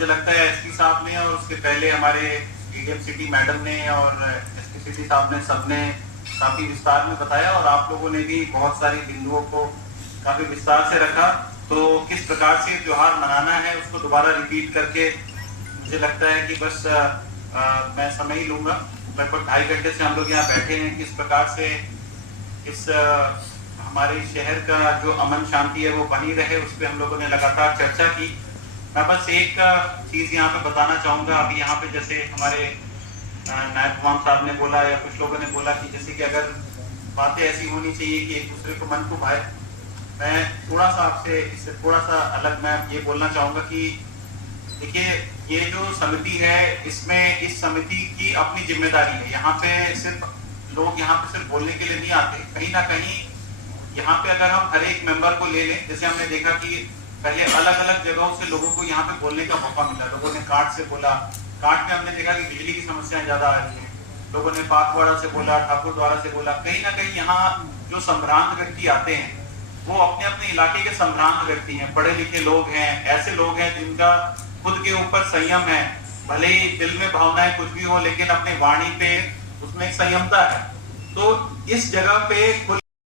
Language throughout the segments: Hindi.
मुझे लगता है एसपी साहब ने और उसके पहले हमारे डीडीएम सिटी मैडम ने और एसपी सिटी साहब ने सबने काफी विस्तार में बताया और आप लोगों ने भी बहुत सारी बिंदुओं को काफी विस्तार से रखा। तो किस प्रकार से त्योहार मनाना है उसको दोबारा रिपीट करके मुझे लगता है कि बस मैं समय ही लूंगा। लगभग 2.5 घंटे से हम लोग यहाँ बैठे हैं। किस प्रकार से इस हमारे शहर का जो अमन शांति है वो बनी रहे उस पर हम लोगों ने लगातार चर्चा की। मैं बस एक चीज यहाँ पे बताना चाहूंगा। अभी यहाँ पे जैसे हमारे नायब इमाम साहब ने बोला या कुछ लोगों ने बोला कि जैसे कि अगर बातें ऐसी होनी चाहिए कि एक दूसरे को मन को भाए। मैं थोड़ा सा आपसे इससे थोड़ा सा अलग मैं ये बोलना चाहूंगा कि देखिए ये जो समिति है इसमें इस समिति की अपनी जिम्मेदारी है। यहाँ पे सिर्फ लोग यहाँ पे सिर्फ बोलने के लिए नहीं आते। कहीं ना कहीं यहाँ पे अगर हम हर एक मेंबर को ले लें, जैसे हमने देखा कि पहले अलग अलग जगहों से लोगों को यहाँ पे बोलने का मौका मिला। लोगों ने काट से बोला, काट में हमने देखा कि बिजली की समस्याएं ज्यादा आ रही है। लोगों ने पाकवाड़ा से बोला, ठाकुर द्वारा से बोला। कहीं ना कहीं यहाँ जो संभ्रांत व्यक्ति आते हैं वो अपने अपने इलाके के संभ्रांत व्यक्ति हैं, पढ़े लिखे लोग हैं, ऐसे लोग हैं जिनका खुद के ऊपर संयम है। भले ही दिल में भावनाएं कुछ भी हो लेकिन अपने वाणी पे उसमें एक संयमता है। तो इस जगह पे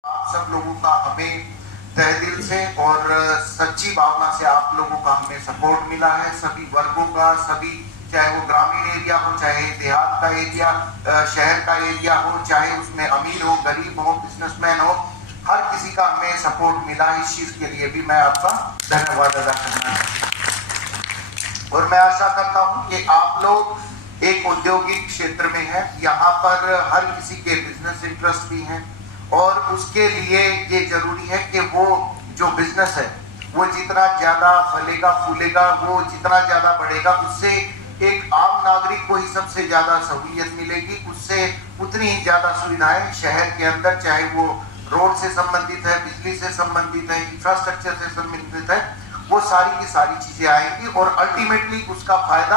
आप सब लोगों का हमें तहे दिल से और सच्ची भावना से आप लोगों का हमें सपोर्ट मिला है। सभी वर्गों का, सभी चाहे वो ग्रामीण एरिया हो, चाहे देहात का एरिया, शहर का एरिया हो, चाहे उसमें अमीर हो, गरीब हो, बिजनेसमैन हो, हर किसी का हमें सपोर्ट मिला। इस चीज के लिए भी मैं आपका धन्यवाद अदा करना है। और मैं आशा करता हूं कि आप लोग एक औद्योगिक क्षेत्र में है, यहाँ पर हर किसी के बिजनेस इंटरेस्ट भी हैं और उसके लिए ये जरूरी है कि वो जो बिजनेस है वो जितना ज्यादा फलेगा फूलेगा, वो जितना ज्यादा बढ़ेगा, उससे एक आम नागरिक को ही सबसे ज्यादा सहूलियत मिलेगी। उससे उतनी ही ज्यादा सुविधाएं शहर के अंदर, चाहे वो रोड से संबंधित है, बिजली से संबंधित है, इंफ्रास्ट्रक्चर से संबंधित है, वो सारी की सारी चीजें आएंगी और अल्टीमेटली उसका फायदा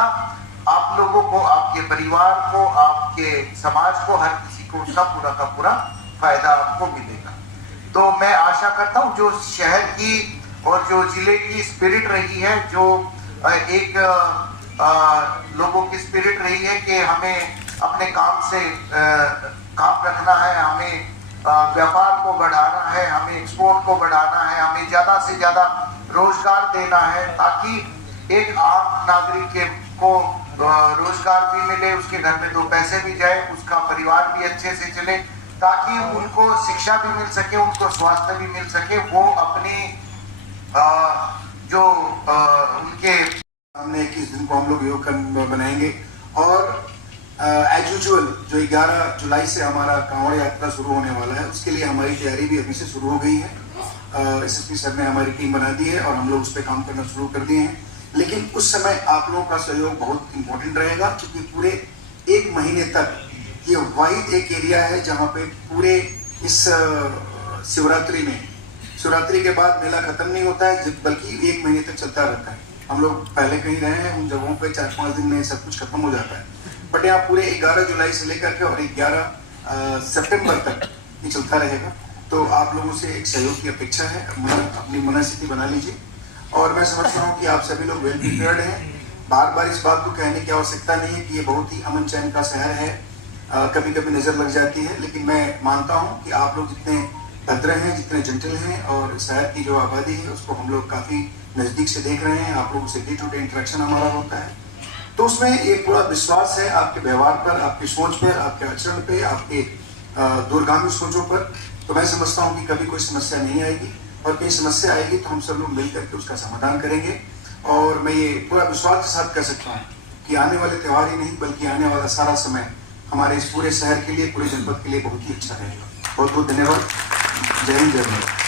आप लोगों को, आपके परिवार को, आपके समाज को, हर किसी को उसका पूरा का पूरा फायदा आपको मिलेगा। तो मैं आशा करता हूँ जो शहर की और जो जिले की स्पिरिट रही है, जो एक लोगों की स्पिरिट रही है कि हमें अपने काम से काम रखना है, हमें व्यापार को बढ़ाना है, हमें एक्सपोर्ट को बढ़ाना है, हमें ज्यादा से ज्यादा रोजगार देना है ताकि एक आम नागरिक को रोजगार भी मिले, उसके घर में 2 पैसे भी जाए, उसका परिवार भी अच्छे से चले, ताकि उनको शिक्षा भी मिल सके, उनको स्वास्थ्य भी मिल सके। वो अपनी उनके हमने 21 दिन को हम लोग योग बनाएंगे और एज यूजुअल जो 11 जुलाई से हमारा कांवड़ यात्रा शुरू होने वाला है उसके लिए हमारी तैयारी भी अभी से शुरू हो गई है। एसएसपी सर ने हमारी टीम बना दी है और हम लोग उस पर काम करना शुरू कर दिए हैं। लेकिन उस समय आप लोगों का सहयोग बहुत इंपॉर्टेंट रहेगा क्योंकि पूरे 1 महीने तक ये वाइड एक एरिया है जहाँ पे पूरे इस शिवरात्रि के बाद मेला खत्म नहीं होता है, बल्कि 1 महीने तक चलता रहता है। हम लोग पहले कहीं रहे हैं, उन जगहों पे 4-5 दिन में सब कुछ खत्म हो जाता है, बट यहाँ पूरे 11 जुलाई से लेकर के और 11 सितंबर तक ये चलता रहेगा। तो आप लोगों से एक सहयोग की अपेक्षा है, अपनी मनस्थिति बना लीजिए। और मैं समझता हूँ कि आप सभी लोग वेल प्रिपेयर्ड हैं। बार बार इस बात को कहने की आवश्यकता नहीं है कि ये बहुत ही अमन चैन का शहर है। कभी कभी नजर लग जाती है, लेकिन मैं मानता हूँ कि आप लोग जितने भद्र हैं, जितने जेंटल हैं और शहर की जो आबादी है उसको हम लोग काफी नजदीक से देख रहे हैं। आप लोगों से डे टू डे इंटरेक्शन हमारा होता है, तो उसमें एक पूरा विश्वास है आपके व्यवहार पर, आपकी सोच पर, आपके आचरण पे, आपके दूरगामी सोचों पर। तो मैं समझता हूँ कि कभी कोई समस्या नहीं आएगी और कहीं समस्या आएगी तो हम सब लोग मिल करके उसका समाधान करेंगे। और मैं ये पूरा विश्वास के साथ कह सकता हूँ कि आने वाले त्यौहार ही नहीं बल्कि आने वाला सारा समय हमारे इस पूरे शहर के लिए, पूरे जनपद के लिए बहुत ही अच्छा रहेगा। बहुत बहुत धन्यवाद। जय हिंद, जय भारत।